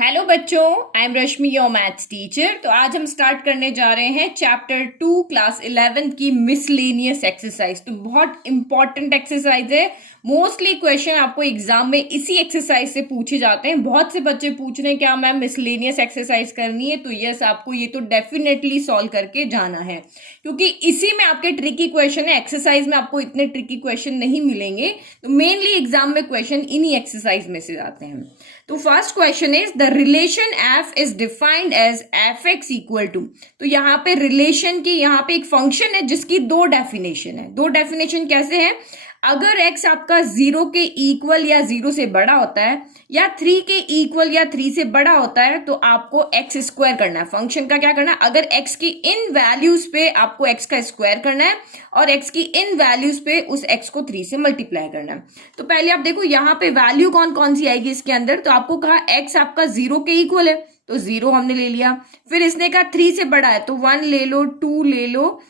Hello बच्चों, I am Rashmi your maths teacher. तो आज हम स्टार्ट करने जा रहे हैं चैप्टर 2 क्लास 11 की मिसलेनियस एक्सरसाइज। तो बहुत इंपॉर्टेंट एक्सरसाइज है। मोस्टली क्वेश्चन आपको एग्जाम में इसी एक्सरसाइज से पूछे जाते हैं। बहुत से बच्चे पूछ रहे हैं क्या मैम मिसलेनियस एक्सरसाइज करनी है, तो यस आपको ये तो डेफिनेटली सॉल्व करके जाना है, क्योंकि इसी में आपके ट्रिकी क्वेश्चन है। एक्सरसाइज में आपको इतने ट्रिकी क्वेश्चन नहीं मिलेंगे, तो मेनली एग्जाम में क्वेश्चन इन्हीं एक्सरसाइज में से आते हैं। तो first question is the relation f is defined as f x equal to. तो यहाँ पे रिलेशन की यहाँ पे एक फंक्शन है जिसकी दो डेफिनेशन है। दो डेफिनेशन कैसे है? अगर x आपका 0 के इक्वल या 0 से बड़ा होता है, या 3 के इक्वल या 3 से बड़ा होता है, तो आपको x स्क्वायर करना है। फंक्शन का क्या करना है? अगर x की इन वैल्यूज पे आपको x का स्क्वायर करना है और x की इन वैल्यूज पे उस x को 3 से मल्टीप्लाई करना है। तो पहले आप देखो यहाँ पे वैल्यू कौन कौन सी आएगी इसके अंदर। तो आपको कहा x आपका 0 के इक्वल है, तो 0 हमने ले लिया। फिर इसने कहा 3 से बड़ा है, तो 1 ले लो, 2 ले लो।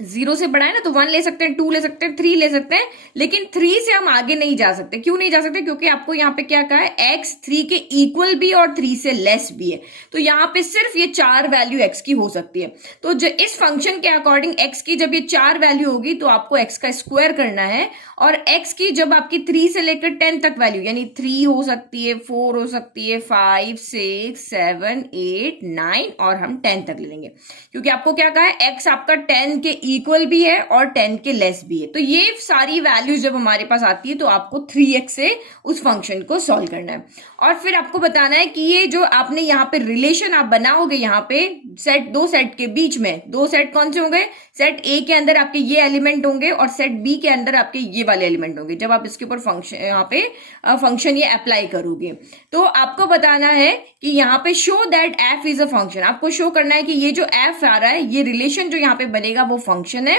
0 से बड़ा है ना, तो 1 ले सकते हैं, 2 ले सकते हैं, 3 ले सकते हैं, लेकिन 3 से हम आगे नहीं जा सकते। क्यों नहीं जा सकते? क्योंकि आपको यहाँ पे क्या कहा है, x 3 के इक्वल भी और 3 से लेस भी है। तो यहाँ पे सिर्फ ये 4 वैल्यू x की हो सकती है। तो इस फंक्शन के अकॉर्डिंग x की जब ये 4 वैल्यू होगी तो आपको x का स्क्वायर करना है, और x की जब आपकी 3 से लेकर 10 तक वैल्यू, यानी 3 हो सकती है, 4 हो सकती है, 5, 6, 7, 8, 9 और हम 10 तक ले लेंगे, क्योंकि आपको क्या कहा है, x आपका 10 के इक्वल भी है और 10 के लेस भी है। तो ये सारी वैल्यूज जब हमारे पास आती है तो आपको 3x से उस फंक्शन को सॉल्व करना है। और फिर आपको बताना है कि ये जो आपने यहाँ पे रिलेशन आप बनाओगे, यहाँ पे सेट, दो सेट के बीच में दो सेट कौन से होंगे? सेट ए के अंदर आपके ये एलिमेंट होंगे और सेट बी के अंदर आपके ये वाले एलिमेंट होंगे। जब आप इसके ऊपर फंक्शन, यहाँ पे फंक्शन ये अप्लाई करोगे, तो आपको बताना है कि यहाँ पे show that F is a function. आपको शो करना है कि ये जो एफ आ रहा है, ये रिलेशन जो यहाँ पे बनेगा वो फंक्शन है।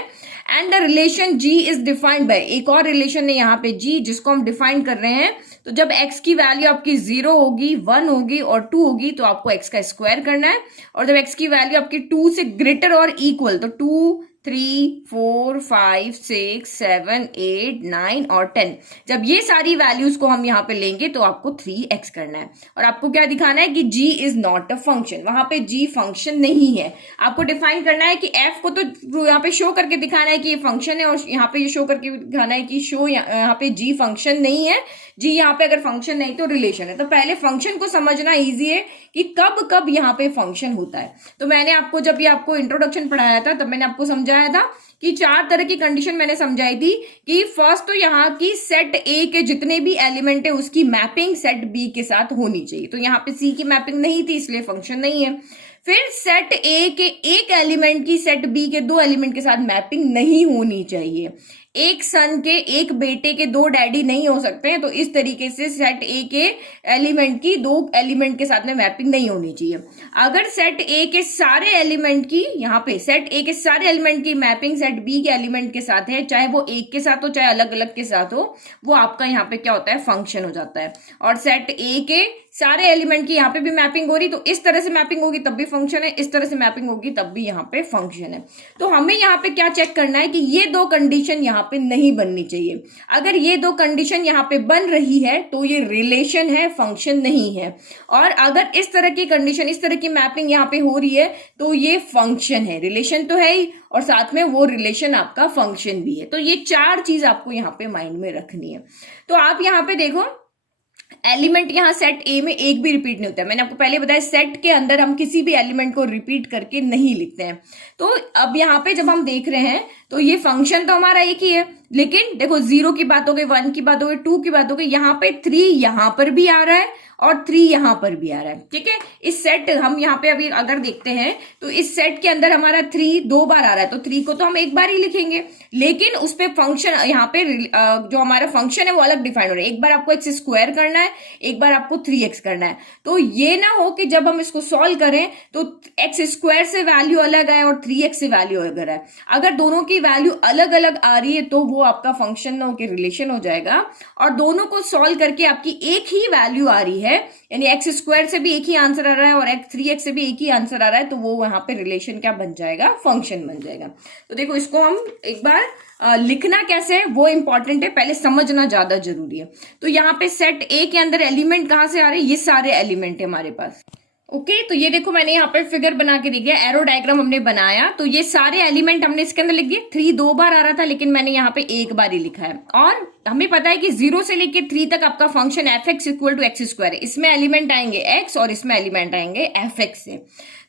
And the relation g is defined by, एक और रिलेशन है यहाँ पे जी, जिसको हम डिफाइन कर रहे हैं। तो जब x की वैल्यू आपकी 0 होगी, 1 होगी और 2 होगी, तो आपको x का स्क्वायर करना है। और जब x की वैल्यू आपकी 2 से ग्रेटर और इक्वल, तो 2, 3, 4, 5, 6, 7, 8, 9 और 10, जब ये सारी वैल्यूज को हम यहाँ पे लेंगे तो आपको 3x करना है। और आपको क्या दिखाना है कि g is not a function, वहां पे g फंक्शन नहीं है। आपको डिफाइन करना है कि f को तो यहाँ पे शो करके दिखाना है कि ये फंक्शन है, और यहाँ पे ये शो करके दिखाना है कि यहाँ पे g फंक्शन नहीं है। जी यहाँ पे अगर फंक्शन नहीं तो रिलेशन है। तो पहले फंक्शन को समझना इजी है कि कब कब यहाँ पे फंक्शन होता है। तो मैंने आपको जब ये आपको इंट्रोडक्शन पढ़ाया था तब मैंने आपको समझाया था कि 4 तरह की कंडीशन मैंने समझाई थी कि फर्स्ट तो यहाँ की सेट ए के जितने भी एलिमेंट है उसकी मैपिंग सेट बी के साथ होनी चाहिए। तो यहाँ पे सी की मैपिंग नहीं थी, इसलिए फंक्शन नहीं है। फिर सेट ए के एक एलिमेंट की सेट बी के 2 एलिमेंट के साथ मैपिंग नहीं होनी चाहिए। एक सन के एक बेटे के 2 डैडी नहीं हो सकते हैं, तो इस तरीके से सेट ए के एलिमेंट की 2 एलिमेंट के साथ में मैपिंग नहीं होनी चाहिए। अगर सेट ए के सारे एलिमेंट की, यहाँ पे सेट ए के सारे एलिमेंट की मैपिंग सेट बी के एलिमेंट के साथ है, चाहे वो एक के साथ हो चाहे अलग अलग के साथ हो, वो आपका यहाँ पे क्या होता है, फंक्शन हो जाता है। और सेट ए के सारे एलिमेंट की यहाँ पे भी मैपिंग हो रही, तो इस तरह से मैपिंग होगी तब भी फंक्शन है, इस तरह से मैपिंग होगी तब भी यहाँ पे फंक्शन है। तो हमें यहाँ पे क्या चेक करना है कि ये 2 कंडीशन यहाँ पे नहीं बननी चाहिए। अगर ये 2 कंडीशन यहाँ पे बन रही है तो ये रिलेशन है, फंक्शन नहीं है। और अगर इस तरह की कंडीशन, इस तरह की मैपिंग यहाँ पे हो रही है तो ये फंक्शन है। रिलेशन तो है ही और साथ में वो रिलेशन आपका फंक्शन भी है। तो ये 4 चीज आपको यहाँ पे माइंड में रखनी है। तो आप यहाँ पे देखो, एलिमेंट यहाँ सेट ए में एक भी रिपीट नहीं होता है। मैंने आपको पहले बताया सेट के अंदर हम किसी भी एलिमेंट को रिपीट करके नहीं लिखते हैं। तो अब यहाँ पे जब हम देख रहे हैं तो ये फंक्शन तो हमारा एक ही है, लेकिन देखो 0 की बात हो गई, 1 की बात हो गई, 2 की बात हो गई, यहाँ पे 3 यहाँ पर भी आ रहा है और 3 यहां पर भी आ रहा है। ठीक है, इस सेट हम यहाँ पे अभी अगर देखते हैं तो इस सेट के अंदर हमारा 3 2 बार आ रहा है, तो 3 को तो हम एक बार ही लिखेंगे, लेकिन उस पे फंक्शन, यहाँ पे जो हमारा फंक्शन है वो अलग डिफाइन हो रहा है। एक बार आपको x स्क्वायर करना है, एक बार आपको 3x करना है। तो ये ना हो कि जब हम इसको सॉल्व करें तो x स्क्वायर से वैल्यू अलग आए और 3x से वैल्यू अलग आए। अगर दोनों की वैल्यू अलग अलग आ रही है तो वो आपका फंक्शन ना होकर रिलेशन हो जाएगा, और दोनों को सॉल्व करके आपकी एक ही वैल्यू आ रही है है, यानी एक्स स्क्वायर से भी एक ही आंसर आ रहा है और एक्स 3x से भी एक ही आंसर आ रहा है, तो वो यहाँ पे रिलेशन क्या बन जाएगा, फंक्शन बन जाएगा। तो देखो इसको हम एक बार लिखना कैसे है वो इंपॉर्टेंट है, पहले समझना ज्यादा जरूरी है। तो यहाँ पे सेट ए के अंदर एलिमेंट कहाँ से आ रहे हैं, ये सारे एलिमेंट है हमारे पास। ओके तो ये देखो मैंने यहाँ पे फिगर बना के दिया, एरो डायग्राम हमने बनाया, तो ये सारे एलिमेंट हमने इसके अंदर लिख दिए। 3 2 बार आ रहा था लेकिन मैंने यहाँ पे एक बार ही लिखा है, और हमें पता है कि 0 से लेके 3 तक आपका function f x equal to x square है। इसमें एलिमेंट आएंगे x और इसमें एलिमेंट आएंगे एफ एक्स से।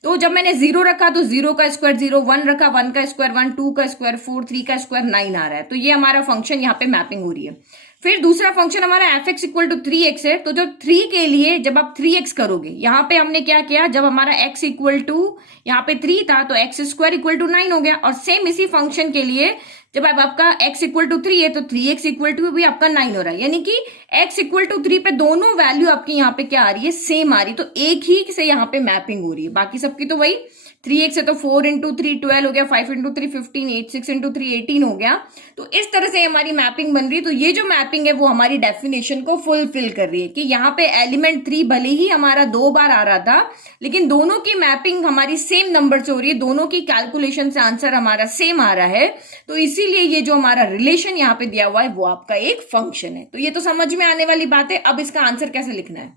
तो जब मैंने 0 रखा तो 0 का स्क्वायर 0, 1 रखा 1 का स्क्वायर 1, 2 का स्क्वायर 4, 3 का स्क्वायर 9 आ रहा है। तो ये हमारा फंक्शन यहाँ पे मैपिंग हो रही है। फिर दूसरा फंक्शन हमारा f x equal to 3x है, तो जो 3 के लिए जब आप 3x करोगे, यहाँ पे हमने क्या किया, जब हमारा x इक्वल टू यहाँ पे 3 था तो एक्स स्क्वायर इक्वल टू 9 हो गया। और सेम इसी फंक्शन के लिए जब अब आपका x इक्वल टू 3 है तो 3x इक्वल टू भी आपका 9 हो रहा है, यानी कि x इक्वल टू 3 पे दोनों वैल्यू आपकी यहाँ पे क्या आ रही है, सेम आ रही है। तो एक ही से यहाँ पे मैपिंग हो रही है, बाकी सबकी तो वही 3x है तो 4 इंटू 3 12 हो गया, 5 इंटू 3 15, 8 6 इंटू 3 18 हो गया। तो इस तरह से हमारी मैपिंग बन रही है। तो ये जो मैपिंग है वो हमारी डेफिनेशन को फुलफिल कर रही है कि यहाँ पे एलिमेंट 3 भले ही हमारा 2 बार आ रहा था लेकिन दोनों की मैपिंग हमारी सेम नंबर से हो रही है, दोनों की कैलकुलेशन से आंसर हमारा सेम आ रहा है। तो इसीलिए ये जो हमारा रिलेशन यहाँ पे दिया हुआ है वो आपका एक फंक्शन है। तो ये तो समझ में आने वाली बात है। अब इसका आंसर कैसे लिखना है,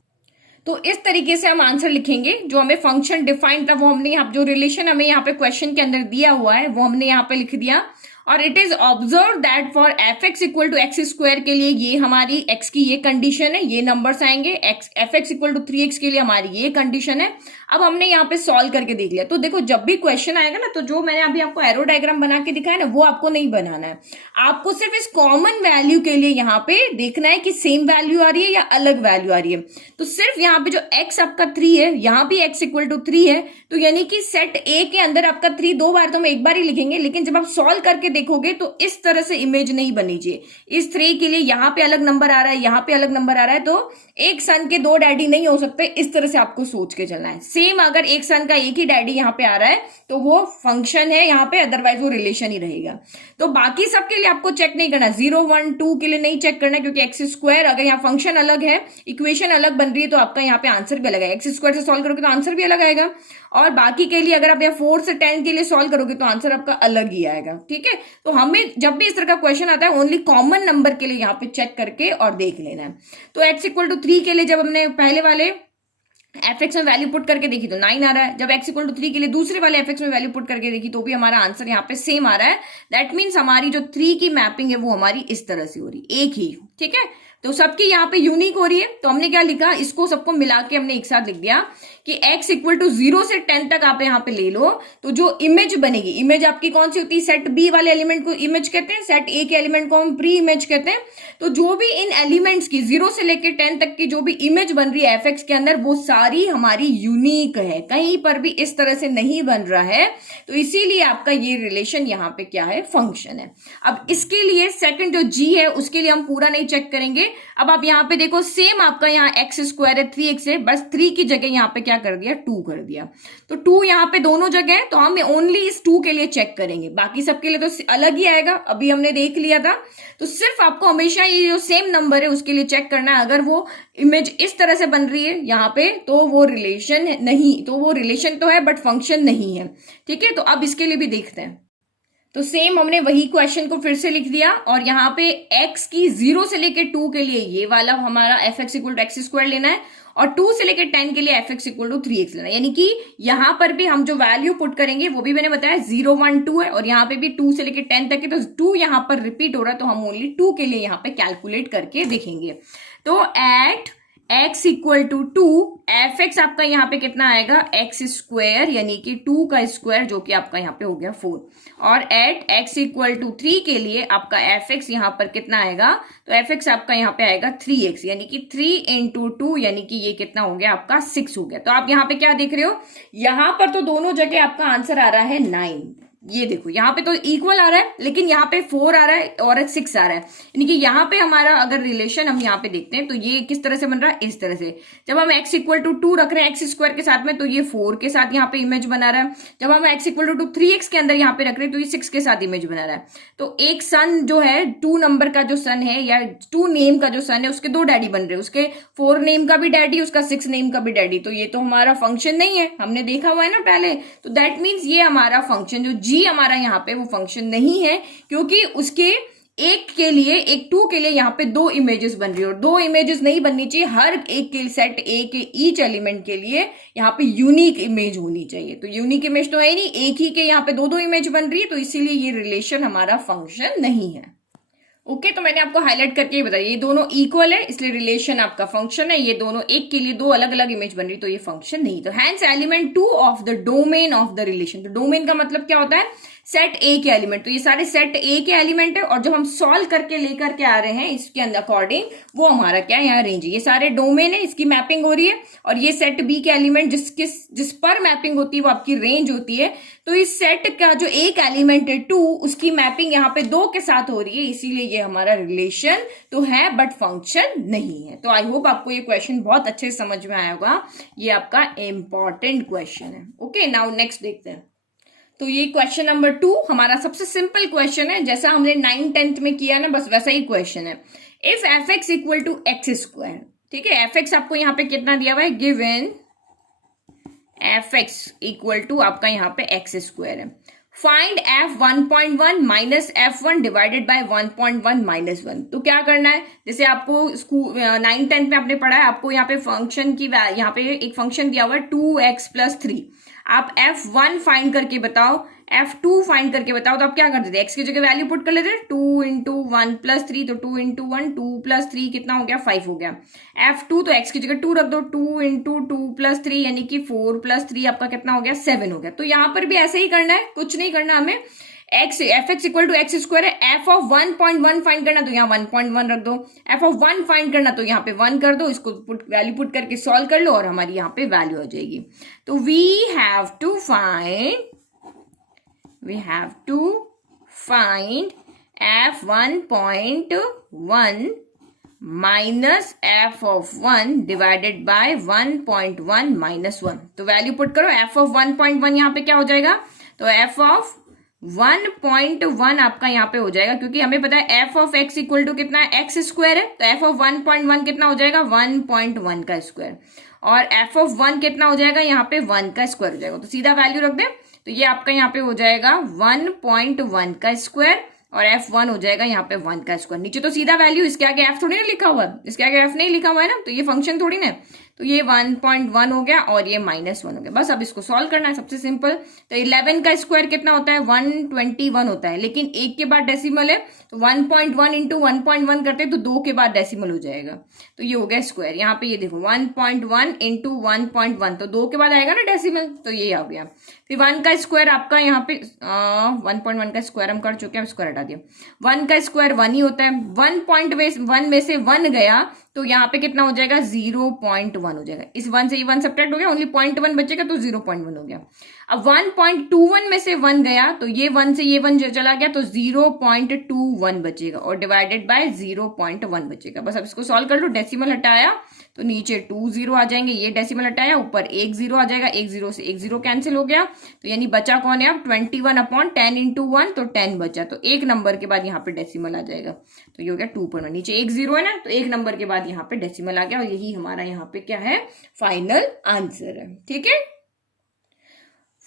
तो इस तरीके से हम आंसर लिखेंगे। जो हमें फंक्शन डिफाइंड था वो हमने यहाँ, जो रिलेशन हमें यहाँ पे क्वेश्चन के अंदर दिया हुआ है वो हमने यहाँ पे लिख दिया। और it is observe that for f x equal to x square के लिए ये हमारी एक्स की ये कंडीशन है, ये नंबर्स आएंगे। F x equal to 3x के लिए हमारी ये कंडीशन है। अब हमने यहाँ पे सॉल्व करके देख लिया। तो देखो जब भी क्वेश्चन आएगा ना, तो जो मैंने अभी आपको एरो डायग्राम बना के दिखाया ना, वो आपको नहीं बनाना है। आपको सिर्फ इस कॉमन वैल्यू के लिए यहाँ पे देखना है कि सेम वैल्यू आ रही है या अलग वैल्यू आ रही है। तो सिर्फ यहाँ पे जो x आपका 3 है, यहाँ भी x इक्वल टू 3 है, तो यानी कि सेट ए के अंदर आपका 3 2 बार तो हम एक बार ही लिखेंगे, लेकिन जब आप सॉल्व करके देखोगे तो इस तरह से इमेज नहीं बनी चाहिए। इस 3 के लिए यहाँ पे अलग नंबर आ रहा है, यहाँ पे अलग नंबर आ रहा है, तो एक सन के 2 डैडी नहीं हो सकते। इस तरह से आपको सोच के चलना है। सेम अगर एक सन का एक ही डैडी यहाँ पे आ रहा है तो वो फंक्शन है यहाँ पे, अदरवाइज वो रिलेशन ही रहेगा। तो बाकी सबके लिए आपको चेक नहीं करना, 0 1 2 के लिए नहीं चेक करना, क्योंकि एक्स स्क्वायर अगर यहाँ फंक्शन अलग है, इक्वेशन अलग बन रही है, तो आपका यहाँ पे आंसर भी अलग है। एक्स स्क्वायर से सॉल्व करोगे तो आंसर भी अलग आएगा। और बाकी के लिए अगर आप यहाँ 4 से 10 के लिए सॉल्व करोगे तो आंसर आपका अलग ही आएगा। ठीक है, तो हमें जब भी इस तरह का क्वेश्चन आता है ओनली कॉमन नंबर के लिए यहाँ पे चेक करके और देख लेना है। तो एक्स इक्वल टू 3 के लिए जब हमने पहले वाले एफ एक्स में वैल्यू पुट करके देखी तो 9 आ रहा है। जब एक्स इक्वल टू 3 के लिए दूसरे वाले एफ एक्स में वैल्यू पुट करके देखी तो भी हमारा आंसर यहाँ पे सेम आ रहा है। दैट मीन्स हमारी जो 3 की मैपिंग है वो हमारी इस तरह से हो रही है, एक ही। ठीक है, तो सबकी यहाँ पे यूनिक हो रही है। तो हमने क्या लिखा, इसको सबको मिला के हमने एक साथ लिख दिया कि x इक्वल टू 0 से 10 तक आप यहाँ पे ले लो, तो जो इमेज बनेगी, इमेज आपकी कौन सी होती है, सेट बी वाले एलिमेंट को इमेज कहते हैं, सेट ए के एलिमेंट को हम प्री इमेज कहते हैं। तो जो भी इन एलिमेंट्स की 0 से लेकर 10 तक की जो भी इमेज बन रही है एफ एक्स के अंदर, वो सारी हमारी यूनिक है, कहीं पर भी इस तरह से नहीं बन रहा है। तो इसीलिए आपका ये रिलेशन यहाँ पे क्या है, फंक्शन है। अब इसके लिए सेकंड जो जी है उसके लिए हम पूरा नहीं चेक करेंगे। अब आप यहाँ पे देखो, सेम आपका यहाँ एक्स स्क्वायर है 3x है, बस 3 की जगह यहाँ पे क्या कर दिया, 2 कर दिया। तो 2 यहाँ पे दोनों जगह है, तो हम ओनली इस 2 के लिए चेक करेंगे, बाकी सबके लिए तो अलग ही आएगा, अभी हमने देख लिया था। तो सिर्फ आपको हमेशा ये जो सेम नंबर है उसके लिए चेक करना है। अगर वो इमेज इस तरह से बन रही है यहाँ पे तो वो रिलेशन नहीं, तो वो रिलेशन तो है बट फंक्शन नहीं है। ठीक है, तो अब इसके लिए भी देखते हैं। तो सेम हमने वही क्वेश्चन को फिर से लिख दिया, और यहाँ पे x की 0 से लेके 2 के लिए ये वाला हमारा f x equal to x square लेना है, और 2 से लेके 10 के लिए F x equal to 3x लेना है। यानी कि यहाँ पर भी हम जो वैल्यू पुट करेंगे वो भी मैंने बताया 0 1 2 है, और यहाँ पे भी 2 से लेके 10 तक है, तो 2 यहाँ पर रिपीट हो रहा है, तो हम ओनली 2 के लिए यहाँ पे कैलकुलेट करके देखेंगे। तो at x equal to 2 f x आपका यहाँ पे कितना आएगा, एक्स स्क्वायर, यानी कि 2 का स्क्वायर जो कि आपका यहाँ पे हो गया 4। और एट x इक्वल टू 3 के लिए आपका एफ एक्स यहाँ पर कितना आएगा, तो एफ एक्स आपका यहाँ पे आएगा 3x, यानी कि 3 इंटू 2, यानी कि ये कितना हो गया आपका 6 हो गया। तो आप यहाँ पे क्या देख रहे हो, यहाँ पर तो दोनों जगह आपका आंसर आ रहा है 9। ये देखो यहाँ पे तो इक्वल आ रहा है, लेकिन यहाँ पे 4 आ रहा है और 6 आ रहा है, यानी कि यहाँ पे हमारा अगर रिलेशन हम यहाँ पे देखते हैं तो ये किस तरह से बन रहा है, इस तरह से। जब हम x इक्वल टू 2 रख रहे हैं एक्स स्क्वायर के साथ में, तो ये 4 के साथ यहाँ पे इमेज बना रहा है। जब हम x इक्वल टू 3x के अंदर यहाँ पे रख रहे हैं तो ये 6 के साथ इमेज बना रहा है। तो एक सन जो है 2 नंबर का जो सन है या 2 नेम का जो सन है, उसके 2 डैडी बन रहे हैं, उसके 4 नेम का भी डैडी, उसका 6 नेम का भी डैडी। तो ये तो हमारा फंक्शन नहीं है, हमने देखा हुआ है ना पहले। तो दैट मीन्स ये हमारा फंक्शन जो जी हमारा यहाँ पे वो फंक्शन नहीं है, क्योंकि उसके एक के लिए, एक 2 के लिए यहाँ पे 2 इमेजेस बन रही है, और 2 इमेजेस नहीं बननी चाहिए। हर एक के सेट ए के ईच एलिमेंट के लिए यहाँ पे यूनिक इमेज होनी चाहिए। तो यूनिक इमेज तो है ही नहीं, एक ही के यहाँ पे 2 इमेज बन रही है, तो इसीलिए ये रिलेशन हमारा फंक्शन नहीं है। ओके, तो मैंने आपको हाईलाइट करके ये बताया, ये दोनों इक्वल है इसलिए रिलेशन आपका फंक्शन है। ये दोनों एक के लिए 2 अलग अलग इमेज बन रही, तो ये फंक्शन नहीं। तो hence element 2 of the domain of the relation. तो डोमेन का मतलब क्या होता है, सेट ए के एलिमेंट। तो ये सारे सेट ए के एलिमेंट है, और जो हम सॉल्व करके लेकर के आ रहे हैं इसके अंदर अकॉर्डिंग, वो हमारा क्या है, यहाँ रेंज है। ये सारे डोमेन है, इसकी मैपिंग हो रही है, और ये सेट बी के एलिमेंट जिस पर मैपिंग होती है वो आपकी रेंज होती है। तो इस सेट का जो एक एलिमेंट है 2, उसकी मैपिंग यहाँ पे 2 के साथ हो रही है, इसीलिए ये हमारा रिलेशन तो है बट फंक्शन नहीं है। तो आई होप आपको ये क्वेश्चन बहुत अच्छे से समझ में आया होगा, ये आपका इंपॉर्टेंट क्वेश्चन है। ओके, नाउ नेक्स्ट देखते हैं। तो ये क्वेश्चन नंबर 2 हमारा सबसे सिंपल क्वेश्चन है, जैसा हमने 9th 10th में किया ना, बस वैसा ही क्वेश्चन है। If f x equal to x square, ठीक है, एफ एक्स आपको यहाँ पे कितना दिया हुआ है, given f x equal to आपका यहाँ पे एक्स स्क्वायर है। Find f 1.1 minus F1 divided by 1.1 minus 1। तो क्या करना है, जैसे आपको स्कूल 9th 10th में आपने पढ़ा है, आपको यहाँ पे फंक्शन की यहाँ पे एक फंक्शन दिया हुआ है 2x + 3। आप F1 फाइंड करके बताओ, F2 फाइंड करके बताओ। तो आप क्या करते थे, x की जगह वैल्यू पुट कर लेते, 2 × 1 + 3, तो 2 × 1 2 + 3 कितना हो गया, 5 हो गया। F2 तो x की जगह 2 रख दो, 2 × 2 + 3 यानी कि 4 + 3 आपका कितना हो गया, 7 हो गया। तो यहाँ पर भी ऐसे ही करना है, कुछ नहीं करना हमें। F x equal to x square है, एफ ऑफ 1.1 फाइंड करना, तो यहाँ 1.1 रख दो। एफ ऑफ 1 फाइंड करना, तो यहाँ पे 1 कर दो, इसको वैल्यू पुट करके सॉल्व कर लो और हमारी यहाँ पे वैल्यू आ जाएगी। तो we have to find f 1.1 minus f of 1 divided by 1.1 minus 1। तो वैल्यू पुट करो, एफ ऑफ 1.1 यहाँ पे क्या हो जाएगा, तो एफ ऑफ 1.1 आपका यहाँ पे हो जाएगा, क्योंकि हमें पता है f of x equal to कितना है, एक्स स्क्वायर है। तो एफ ऑफ 1.1 कितना हो जाएगा, 1.1 का स्क्वायर, और एफ ऑफ 1 कितना हो जाएगा, यहाँ पे 1 का स्क्वायर हो जाएगा। तो सीधा वैल्यू रख दें, तो ये आपका यहाँ पे हो जाएगा 1.1 का स्क्वायर, और F1 हो जाएगा यहाँ पे 1 का स्क्वायर। नीचे तो सीधा वैल्यू, इसके आगे F थोड़ी ना लिखा हुआ है, इसके आगे F नहीं लिखा हुआ है ना, तो ये फंक्शन थोड़ी ना। तो ये 1.1 हो गया और ये -1 हो गया। बस अब इसको सॉल्व करना है, सबसे सिंपल। तो 11 का स्क्वायर कितना होता है, 121 होता है, लेकिन 1 के बाद डेसिमल है, तो 1.1 × 1.1 करते हैं तो 2 के बाद डेसिमल हो जाएगा, तो ये हो गया स्क्वायर। यहाँ पे ये देखो 1.1 × 1.1, तो 2 के बाद आएगा ना डेसिमल, तो ये आ गया। फिर 1 का स्क्वायर आपका यहाँ पे 1.1 का स्क्वायर हम कर चुके हैं, स्क्वायर हटा दिया। 1 का स्क्वायर 1 ही होता है, 1.1 में से 1 गया तो यहाँ पे कितना हो जाएगा, 0.1 हो जाएगा। इस 1 से ये 1 सब्ट्रैक्ट हो गया, ओनली 0.1 बचेगा, तो 0.1 हो गया। अब 1.21 में से 1 गया तो ये 1 से ये 1 चला गया, तो 0.21 बचेगा, और डिवाइडेड बाय 0.1 बचेगा। बस अब इसको सॉल्व कर लो, डेसिमल हटाया तो नीचे 2 0 आ जाएंगे, ये डेसिमल हटाया ऊपर 1 0 आ जाएगा, 1 0 से 1 0 कैंसिल हो गया, तो यानी बचा कौन है अब, 21/10 × 1, तो 10 बचा। तो एक नंबर के बाद यहाँ पे डेसिमल आ जाएगा, तो ये हो गया 2.1। नीचे 1 0 है ना, तो एक नंबर के बाद यहाँ पे डेसिमल आ गया, और यही हमारा यहाँ पे क्या है, फाइनल आंसर है। ठीक है,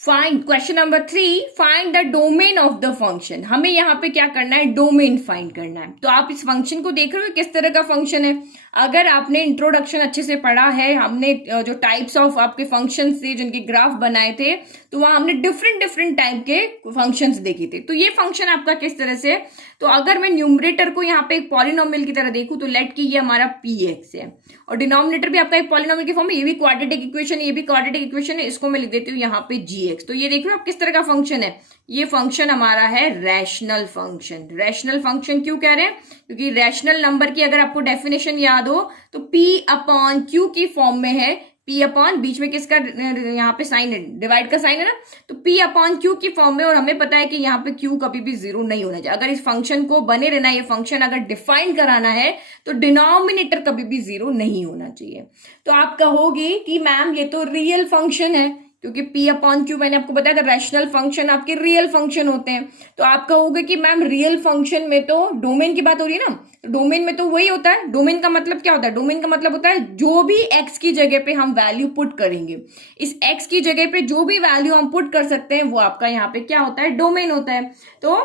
find question number 3, find the domain of the function. हमें यहाँ पे क्या करना है, डोमेन फाइंड करना है। तो आप इस फंक्शन को देख रहे हो किस तरह का फंक्शन है। अगर आपने इंट्रोडक्शन अच्छे से पढ़ा है, हमने जो टाइप्स ऑफ आपके फंक्शंस थे जिनके ग्राफ बनाए थे, तो वहां हमने डिफरेंट टाइप के फंक्शंस देखे थे। तो ये फंक्शन आपका किस तरह से, तो अगर मैं न्यूमरेटर को यहाँ पे एक पॉलिनोमियल की तरह देखूं, तो लेट की ये हमारा px है, और डिनोमिनेटर भी आपका एक पॉलिनोमियल के फॉर्म में, ये भी क्वाड्रेटिक इक्वेशन है, ये भी क्वाड्रेटिक इक्वेशन है, इसको मैं लिख देती हूँ यहाँ पे gx। तो ये देख रहे हो आप किस तरह का फंक्शन है, ये फंक्शन हमारा है रैशनल फंक्शन। रैशनल फंक्शन क्यों कह रहे हैं, क्योंकि रैशनल नंबर की अगर आपको डेफिनेशन याद हो तो p/q की फॉर्म में है, P अपॉन, बीच में किसका यहाँ पे साइन है, डिवाइड का साइन है ना, तो P अपॉन Q की फॉर्म में, और हमें पता है कि यहाँ पे Q कभी भी जीरो नहीं होना चाहिए। अगर इस फंक्शन को बने रहना, ये फंक्शन अगर डिफाइन कराना है तो डिनोमिनेटर कभी भी जीरो नहीं होना चाहिए। तो आप कहोगे कि मैम ये तो रियल फंक्शन है, क्योंकि P अपॉन Q मैंने आपको बताया था रैशनल फंक्शन आपके रियल फंक्शन होते हैं। तो आप कहोगे कि मैम रियल फंक्शन में तो डोमेन की बात हो रही है ना, तो डोमेन में तो वही होता है। डोमेन का मतलब क्या होता है, डोमेन का मतलब होता है जो भी x की जगह पे हम वैल्यू पुट करेंगे, इस x की जगह पे जो भी वैल्यू हम पुट कर सकते हैं वो आपका यहाँ पे क्या होता है, डोमेन होता है। तो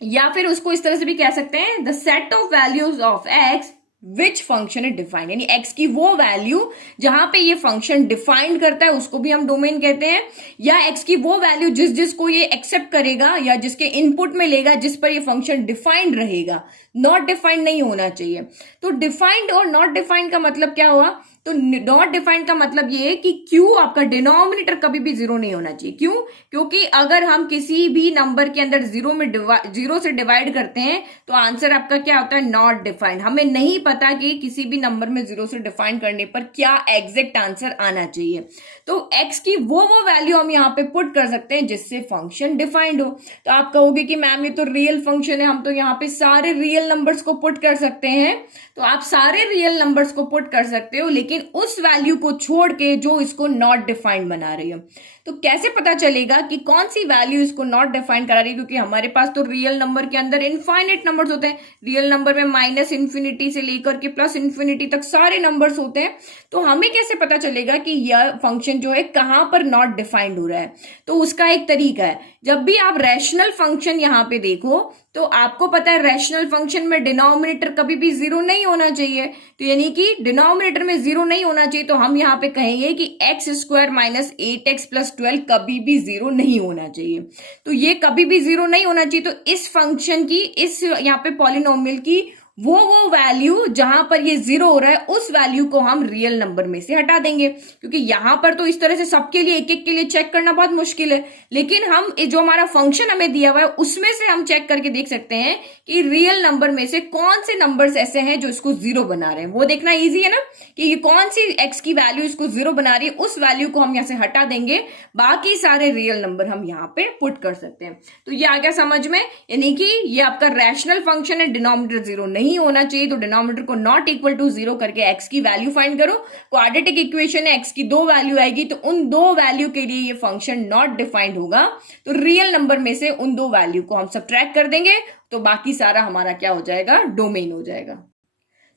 या फिर उसको इस तरह से भी कह सकते हैं, the set of values of x which function is defined, यानी x की वो वैल्यू जहां पे ये फंक्शन डिफाइंड करता है उसको भी हम डोमेन कहते हैं, या x की वो वैल्यू जिसको ये एक्सेप्ट करेगा या जिसके इनपुट में लेगा, जिस पर ये फंक्शन डिफाइंड रहेगा, नॉट डिफाइंड नहीं होना चाहिए। तो डिफाइंड और नॉट डिफाइंड का मतलब क्या हुआ, तो नॉट डिफाइंड का मतलब ये है कि Q आपका डिनोमिनेटर कभी भी जीरो नहीं होना चाहिए। क्यों, क्योंकि अगर हम किसी भी नंबर के अंदर जीरो से डिवाइड करते हैं तो आंसर आपका क्या होता है, नॉट डिफाइंड। हमें नहीं पता कि किसी भी नंबर में जीरो से डिफाइन करने पर क्या एग्जैक्ट आंसर आना चाहिए। तो x की वो वैल्यू हम यहाँ पे पुट कर सकते हैं जिससे फंक्शन डिफाइंड हो। तो आप कहोगे कि मैम ये तो रियल फंक्शन है, हम तो यहाँ पे सारे रियल नंबर्स को पुट कर सकते हैं। तो आप सारे रियल नंबर्स को पुट कर सकते हो, लेकिन उस वैल्यू को छोड़ के जो इसको नॉट डिफाइंड बना रही है। तो कैसे पता चलेगा कि कौन सी वैल्यू इसको नॉट डिफाइन करा रही है, क्योंकि हमारे पास तो रियल नंबर के अंदर इनफाइनेट नंबर्स होते हैं। रियल नंबर में माइनस इन्फिनिटी से लेकर के प्लस इन्फिनिटी तक सारे नंबर्स होते हैं। तो हमें कैसे पता चलेगा कि यह फंक्शन जो है कहां पर नॉट डिफाइंड हो रहा है। तो उसका एक तरीका है, जब भी आप रैशनल फंक्शन यहां पे देखो तो आपको पता है रैशनल फंक्शन में डिनोमिनेटर कभी भी जीरो नहीं होना चाहिए। तो यानी कि डिनोमिनेटर में जीरो नहीं होना चाहिए, तो हम यहाँ पे कहेंगे कि x square minus 8x plus 12 कभी भी जीरो नहीं होना चाहिए। तो ये कभी भी जीरो नहीं होना चाहिए। तो इस फंक्शन की, इस यहाँ पे पॉलिनोमियल की वो वैल्यू जहां पर ये जीरो हो रहा है उस वैल्यू को हम रियल नंबर में से हटा देंगे, क्योंकि यहां पर तो इस तरह से सबके लिए एक एक के लिए चेक करना बहुत मुश्किल है। लेकिन हम जो हमारा फंक्शन हमें दिया हुआ है उसमें से हम चेक करके देख सकते हैं कि रियल नंबर में से कौन से नंबर्स ऐसे हैं जो इसको जीरो बना रहे हैं। वो देखना ईजी है ना कि ये कौन सी एक्स की वैल्यू इसको जीरो बना रही है, उस वैल्यू को हम यहाँ से हटा देंगे, बाकी सारे रियल नंबर हम यहाँ पे पुट कर सकते हैं। तो ये आ गया समझ में, यानी कि ये आपका रैशनल फंक्शन है, डिनोमिनेटर जीरो नहीं होना चाहिए। तो डिनोमिनेटर को नॉट इक्वल टू जीरो करके एक्स की वैल्यू फाइंड करो। क्वाड्रेटिक इक्वेशन है, एक्स की दो वैल्यू आएगी, तो उन दो वैल्यू के लिए ये फंक्शन नॉट डिफाइंड होगा। तो रियल नंबर में से उन दो वैल्यू को हम सब्ट्रैक्ट कर देंगे, तो बाकी सारा हमारा क्या हो जाएगा, डोमेन हो जाएगा।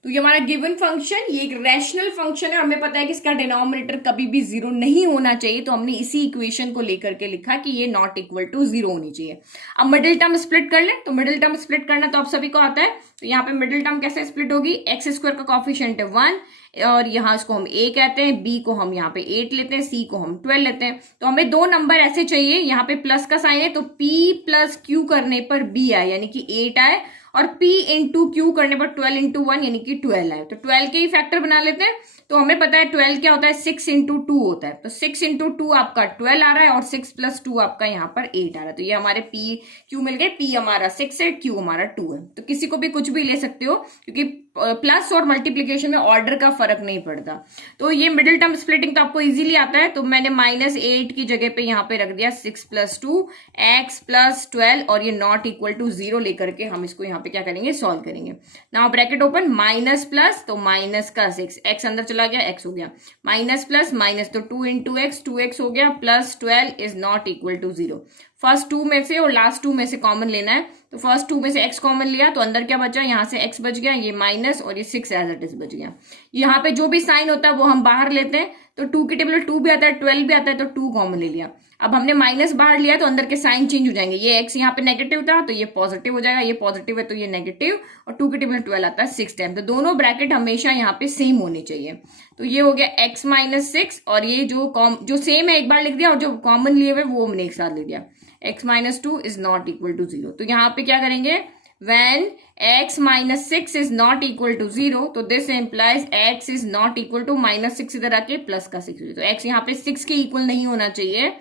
तो ये हमारा गिवन फंक्शन, ये एक रैशनल फंक्शन है, हमें पता है कि इसका डिनोमिनेटर कभी भी जीरो नहीं होना चाहिए। तो हमने इसी इक्वेशन को लेकर के लिखा कि ये नॉट इक्वल टू जीरो होनी चाहिए। अब मिडिल टर्म स्प्लिट कर ले, तो मिडिल टर्म स्प्लिट करना तो आप सभी को आता है। तो यहाँ पे मिडिल टर्म कैसे स्प्लिट होगी, एक्स स्क्वायर का कॉफिशिएंट है 1 और यहाँ इसको हम a कहते हैं, b को हम यहाँ पे 8 लेते हैं, c को हम 12 लेते हैं। तो हमें दो नंबर ऐसे चाहिए, यहाँ पे प्लस का साइन है तो p प्लस q करने पर b आए यानी कि 8 आए, और p इंटू क्यू करने पर 12 इंटू 1 यानी कि 12 आए। तो 12 के ही फैक्टर बना लेते हैं। तो हमें पता है 12 क्या होता है, 6 इंटू 2 होता है। तो 6 इंटू 2 आपका 12 आ रहा है और 6 प्लस 2 आपका यहाँ पर 8 आ रहा है। तो ये हमारे p q मिल गए, p हमारा 6 है, q हमारा 2 है। तो किसी को भी कुछ भी ले सकते हो, क्योंकि प्लस और मल्टीप्लीकेशन में ऑर्डर का फर्क नहीं पड़ता। तो ये मिडिल टर्म स्प्लिटिंग तो आपको इजीली आता है। तो मैंने -8 की जगह पे यहाँ पे रख दिया 6 प्लस 2 x प्लस 12 और ये नॉट इक्वल टू 0 लेकर के हम इसको यहाँ पे क्या करेंगे, सॉल्व करेंगे। Now bracket open, minus plus तो माइनस का 6, x अंदर चला गया, x हो गया, माइनस प्लस माइनस तो 2 इंटू एक्स, 2x हो गया, plus 12 is not equal to 0। First 2 में से और लास्ट 2 में से कॉमन लेना है। तो फर्स्ट 2 में से x कॉमन लिया तो अंदर क्या बचा, यहाँ से x बच गया, ये माइनस और ये 6 एज इट इज बच गया। यहाँ पे जो भी साइन होता है वो हम बाहर लेते हैं। तो 2 की टेबल 2 भी आता है, 12 भी आता है, तो 2 कॉमन ले लिया। अब हमने माइनस बाहर लिया तो अंदर के साइन चेंज हो जाएंगे। ये x यहाँ पे नेगेटिव था तो ये पॉजिटिव हो जाएगा, ये पॉजिटिव है तो ये नेगेटिव, और 2 की टेबल 12 आता है 6 टाइम। तो दोनों ब्रैकेट हमेशा यहाँ पे सेम होने चाहिए। तो ये हो गया x माइनस 6 और ये जो सेम है एक बार लिख दिया और जो कॉमन लिए हुए वो हमने एक साथ लिख दिया, x minus 2 is not equal to 0। तो यहाँ पे क्या करेंगे, when x minus 6 is not equal to 0, तो this implies x is not equal to -6 इधर आके प्लस का 6 हो जाए। तो x यहाँ पे 6 के इक्वल नहीं होना चाहिए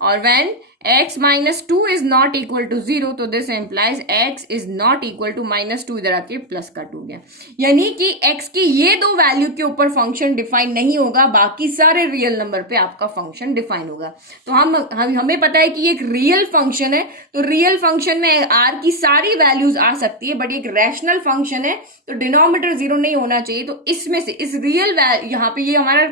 और when x minus 2 is not equal to 0, तो this implies x is not equal to -2, इधर आके प्लस का 2 गया, यानी कि x की ये दो वैल्यू के ऊपर फंक्शन डिफाइन नहीं होगा, बाकी सारे रियल नंबर पे आपका फंक्शन डिफाइन होगा। तो हमें पता है कि ये एक रियल फंक्शन है, तो रियल फंक्शन में r की सारी वैल्यूज आ सकती है, बट एक रैशनल फंक्शन है तो डिनोमिनेटर 0 नहीं होना चाहिए। तो इसमें से इस रियल यहाँ पे ये हमारा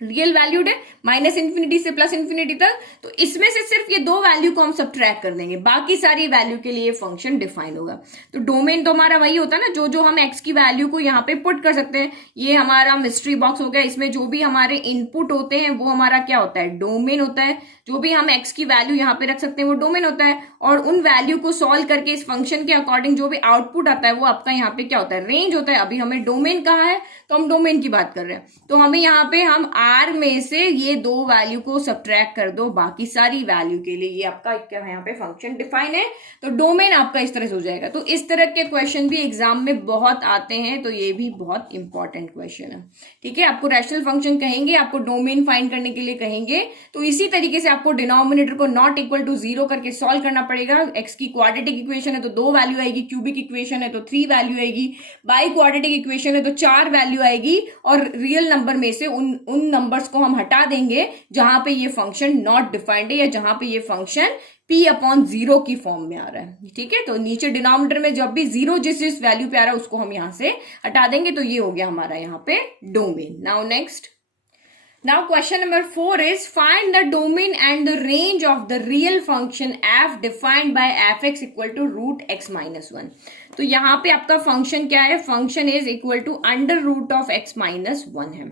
रियल वैल्यूड है -∞ से +∞ तक, तो इसमें से सिर्फ ये दो वैल्यू को हम सब्ट्रैक्ट कर देंगे, बाकी सारी वैल्यू के लिए फंक्शन डिफाइन होगा। तो डोमेन तो हमारा वही होता है ना, जो जो हम x की वैल्यू को यहाँ पे पुट कर सकते हैं, ये हमारा मिस्ट्री बॉक्स हो गया, इसमें जो भी हमारे इनपुट होते हैं वो हमारा क्या होता है, डोमेन होता है। जो भी हम x की वैल्यू यहाँ पे रख सकते हैं वो डोमेन होता है, और उन वैल्यू को सॉल्व करके इस फंक्शन के अकॉर्डिंग जो भी आउटपुट आता है वो आपका यहाँ पे क्या होता है, रेंज होता है। अभी हमें डोमेन कहा है तो हम डोमेन की बात कर रहे हैं, तो हमें यहाँ पे हम r में से ये दो वैल्यू को सब्ट्रैक्ट कर दो बाकी सारी वैल्यू के लिए, ये आपका क्या है यहाँ पे फंक्शन डिफाइन है, तो डोमेन आपका इस तरह से हो जाएगा। तो इस तरह के क्वेश्चन भी एग्जाम में बहुत आते हैं, तो ये भी बहुत इंपॉर्टेंट क्वेश्चन है। ठीक है, आपको रैशनल फंक्शन कहेंगे, आपको डोमेन फाइंड करने के लिए कहेंगे, तो इसी तरीके से आपको डिनोमिनेटर को नॉट इक्वल टू 0 करके सॉल्व करना पड़ेगा। एक्स की क्वाड्रेटिक इक्वेशन है तो 2 वैल्यू आएगी, क्यूबिक इक्वेशन है तो 3 वैल्यू आएगी, बाई क्वाड्रेटिक इक्वेशन है तो 4 वैल्यू आएगी, और रियल नंबर में से उन नंबर्स को हम हटा देंगे जहां पे ये फंक्शन नॉट डिफाइंड है या जहां पे ये फंक्शन p/0 की फॉर्म में आ रहा है। ठीक है, तो नीचे डिनोमिनेटर में जब भी 0 जिस वैल्यू पे आ रहा है उसको हम यहां से हटा देंगे, तो ये हो गया हमारा यहाँ पे domain. Now next, now question number 4 is find the domain and the range of the real function f defined by fx equal to root x minus 1। तो यहाँ पे आपका फंक्शन क्या है, function is equal to under root of x minus 1 है।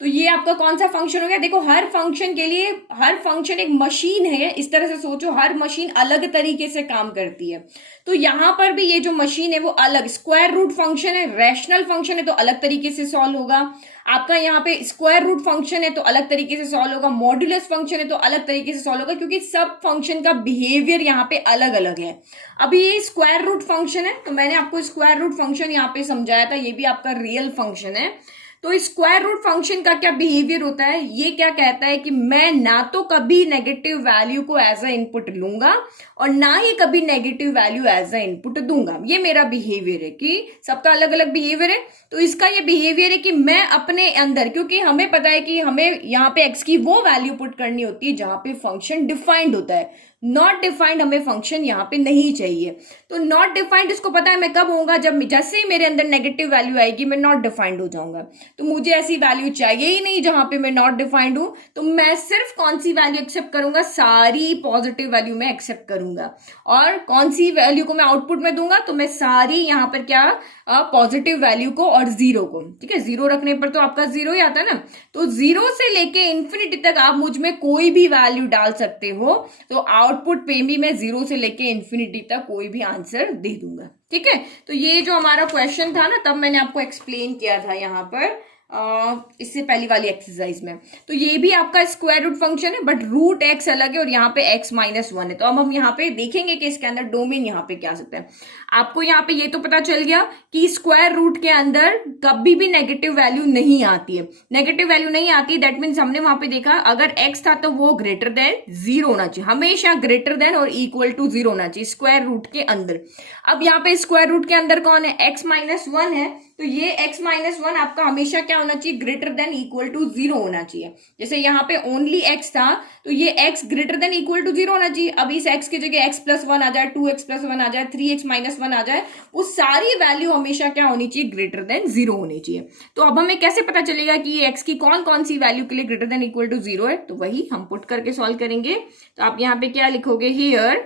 तो ये आपका कौन सा फंक्शन हो गया, देखो हर फंक्शन के लिए हर फंक्शन एक मशीन है, इस तरह से सोचो, हर मशीन अलग तरीके से काम करती है। तो यहां पर भी ये जो मशीन है वो अलग, स्क्वायर रूट फंक्शन है, रैशनल फंक्शन है तो अलग तरीके से सॉल्व होगा, आपका यहाँ पे स्क्वायर रूट फंक्शन है तो अलग तरीके से सॉल्व होगा, मॉड्यूलस फंक्शन है तो अलग तरीके से सॉल्व होगा, क्योंकि सब फंक्शन का बिहेवियर यहाँ पे अलग अलग है। अभी ये स्क्वायर रूट फंक्शन है, तो मैंने आपको स्क्वायर रूट फंक्शन यहाँ पे समझाया था, ये भी आपका रियल फंक्शन है। तो स्क्वायर रूट फंक्शन का क्या बिहेवियर होता है, ये क्या कहता है कि मैं ना तो कभी नेगेटिव वैल्यू को एज अ इनपुट लूंगा और ना ही कभी negative value as a input दूंगा। ये मेरा बिहेवियर है, कि सबका अलग अलग बिहेवियर है। तो इसका ये बिहेवियर है कि मैं अपने अंदर, क्योंकि हमें पता है कि हमें यहाँ पे एक्स की वो वैल्यू पुट करनी होती है जहां पे फंक्शन डिफाइंड होता है, नॉट डिफाइंड हमें फंक्शन यहाँ पे नहीं चाहिए। तो नॉट डिफाइंड इसको पता है मैं कब होऊंगा, जब जैसे ही मेरे अंदर नेगेटिव वैल्यू आएगी मैं नॉट डिफाइंड हो जाऊंगा। तो मुझे ऐसी वैल्यू चाहिए ही नहीं जहां पे मैं नॉट डिफाइंड हूं, तो मैं सिर्फ कौन सी वैल्यू एक्सेप्ट करूंगा, सारी पॉजिटिव वैल्यू में एक्सेप्ट करूंगा। और कौन सी वैल्यू को मैं आउटपुट में दूंगा, तो मैं सारी यहाँ पर क्या पॉजिटिव वैल्यू को और 0 को, ठीक है, 0 रखने पर तो आपका 0 ही आता है ना। तो 0 से लेके इन्फिनिटी तक आप मुझ में कोई भी वैल्यू डाल सकते हो, तो आउटपुट पे भी मैं 0 से लेके इन्फिनिटी तक कोई भी आंसर दे दूंगा। ठीक है, तो ये जो हमारा क्वेश्चन था ना, तब मैंने आपको एक्सप्लेन किया था यहाँ पर इससे पहली वाली एक्सरसाइज में। तो ये भी आपका स्क्वायर रूट फंक्शन है, बट रूट एक्स अलग है और यहाँ पे x माइनस 1 है। तो अब हम यहाँ पे देखेंगे कि इसके अंदर डोमेन यहाँ पे क्या आ सकता है। आपको यहाँ पे ये तो पता चल गया कि स्क्वायर रूट के अंदर कभी भी नेगेटिव वैल्यू नहीं आती है, नेगेटिव वैल्यू नहीं आती है। दैट मीन्स हमने वहां पे देखा अगर x था तो वो ग्रेटर देन 0 होना चाहिए, हमेशा ग्रेटर देन और इक्वल टू 0 होना चाहिए स्क्वायर रूट के अंदर। अब यहाँ पे स्क्वायर रूट के अंदर कौन है, x माइनस 1 है, तो ये x माइनस 1 आपका हमेशा क्या होना चाहिए, ग्रेटर देन इक्वल टू 0 होना चाहिए। जैसे यहाँ पे ओनली x था तो ये x greater than equal to 0 होना चाहिए। अब इस x की जगह x प्लस 1 आ जाए, 2x प्लस 1 आ जाए, 3x माइनस 1 आ जाए, वो सारी वैल्यू हमेशा क्या होनी चाहिए, ग्रेटर देन 0 होनी चाहिए। तो अब हमें कैसे पता चलेगा कि ये x की कौन कौन सी वैल्यू के लिए ग्रेटर देन इक्वल टू 0 है, तो वही हम पुट करके सॉल्व करेंगे। तो आप यहाँ पे क्या लिखोगे, here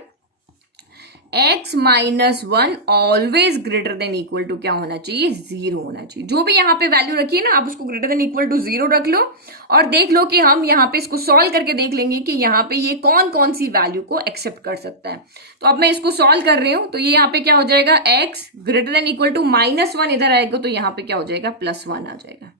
x minus 1 always greater than equal to क्या होना चाहिए, 0 होना चाहिए। जो भी यहाँ पे वैल्यू रखी है ना, आप उसको ग्रेटर देन इक्वल टू 0 रख लो और देख लो कि हम यहाँ पे इसको सॉल्व करके देख लेंगे कि यहाँ पे ये कौन कौन सी वैल्यू को एक्सेप्ट कर सकता है। तो अब मैं इसको सॉल्व कर रही हूँ, तो ये यहाँ पे क्या हो जाएगा, x greater than equal to -1 इधर आएगा, तो यहाँ पे क्या हो जाएगा, +1 आ जाएगा।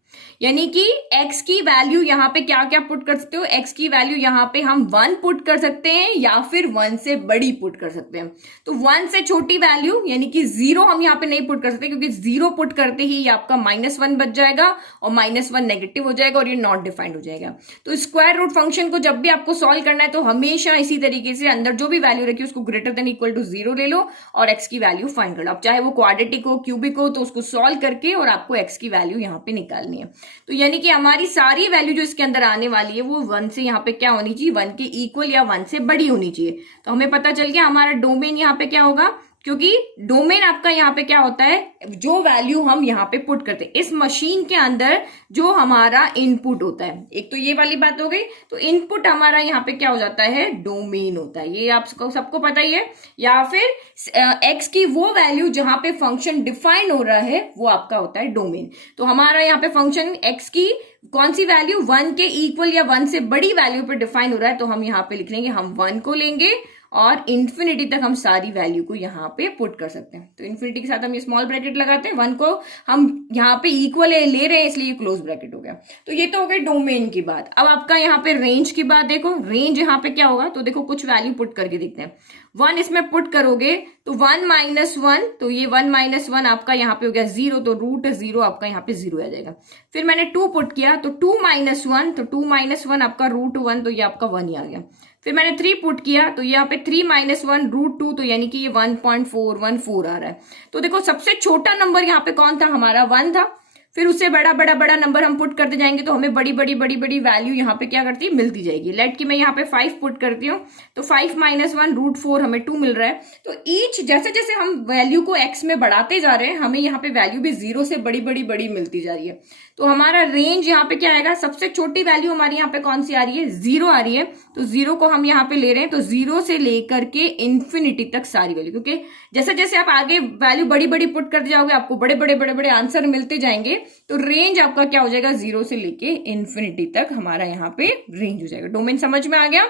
यानी कि x की वैल्यू यहाँ पे क्या क्या पुट कर सकते हो, x की वैल्यू यहाँ पे हम 1 पुट कर सकते हैं या फिर 1 से बड़ी पुट कर सकते हैं। तो 1 से छोटी वैल्यू यानी कि 0 हम यहाँ पे नहीं पुट कर सकते, क्योंकि 0 पुट करते ही ये आपका -1 बच जाएगा और -1 नेगेटिव हो जाएगा और ये नॉट डिफाइंड हो जाएगा। तो स्क्वायर रूट फंक्शन को जब भी आपको सॉल्व करना है तो हमेशा इसी तरीके से अंदर जो भी वैल्यू रखी उसको ग्रेटर देन इक्वल टू 0 ले लो और x की वैल्यू फाइंड कर लो। अब चाहे वो क्वाड्रेटिक हो क्यूबिक हो तो उसको सॉल्व करके और आपको x की वैल्यू यहाँ पे निकालनी है। तो यानी कि हमारी सारी वैल्यू जो इसके अंदर आने वाली है वो 1 से यहाँ पे क्या होनी चाहिए, 1 के इक्वल या 1 से बड़ी होनी चाहिए। तो हमें पता चल गया हमारा डोमेन यहाँ पे क्या होगा, क्योंकि डोमेन आपका यहाँ पे क्या होता है, जो वैल्यू हम यहाँ पे पुट करते हैं इस मशीन के अंदर जो हमारा इनपुट होता है। एक तो ये वाली बात हो गई। तो इनपुट हमारा यहाँ पे क्या हो जाता है, डोमेन होता है, ये आप सबको पता ही है। या फिर एक्स की वो वैल्यू जहां पे फंक्शन डिफाइन हो रहा है वो आपका होता है डोमेन। तो हमारा यहाँ पे फंक्शन एक्स की कौन सी वैल्यू 1 के इक्वल या 1 से बड़ी वैल्यू पर डिफाइन हो रहा है, तो हम यहाँ पे लिख लेंगे, हम 1 को लेंगे और इन्फिनिटी तक हम सारी वैल्यू को यहाँ पे पुट कर सकते हैं। तो इन्फिनिटी के साथ हम ये स्मॉल ब्रैकेट लगाते हैं, 1 को हम यहाँ पे इक्वल ले रहे हैं इसलिए क्लोज ब्रैकेट हो गया। तो ये तो हो गई डोमेन की बात। अब आपका यहाँ पे रेंज की बात देखो, रेंज यहाँ पे क्या होगा, तो देखो कुछ वैल्यू पुट करके देखते हैं। 1 इसमें पुट करोगे तो 1 -1, तो ये 1 -1 आपका यहाँ पे हो गया 0, तो रूट 0 आपका यहाँ पे 0 आ जाएगा। फिर मैंने 2 पुट किया तो 2 -1, तो 2 -1 आपका रूट 1, तो ये आपका 1 ही आ गया। फिर मैंने 3 पुट किया तो यहाँ पे 3 -1 रूट 2, तो यानी कि ये 1.414 आ रहा है। तो देखो सबसे छोटा नंबर यहाँ पे कौन था, हमारा 1 था। फिर उससे बड़ा नंबर हम पुट करते जाएंगे तो हमें बड़ी वैल्यू यहाँ पे क्या करती है, मिलती जाएगी। लेट की मैं यहाँ पे 5 पुट करती हूँ तो 5 -1 रूट 4 हमें 2 मिल रहा है। तो ईच जैसे जैसे हम वैल्यू को x में बढ़ाते जा रहे हैं हमें यहाँ पे वैल्यू भी 0 से बड़ी मिलती जा रही है। तो हमारा रेंज यहाँ पे क्या आएगा, सबसे छोटी वैल्यू हमारी यहाँ पे कौन सी आ रही है, 0 आ रही है। तो 0 को हम यहाँ पे ले रहे हैं, तो 0 से लेकर के इन्फिनिटी तक सारी वैल्यू, क्योंकि जैसे जैसे आप आगे वैल्यू बड़ी पुट करते जाओगे आपको बड़े आंसर मिलते जाएंगे। तो रेंज आपका क्या हो जाएगा, 0 से लेके इन्फिनिटी तक हमारा यहाँ पे रेंज हो जाएगा। डोमेन समझ में आ गया,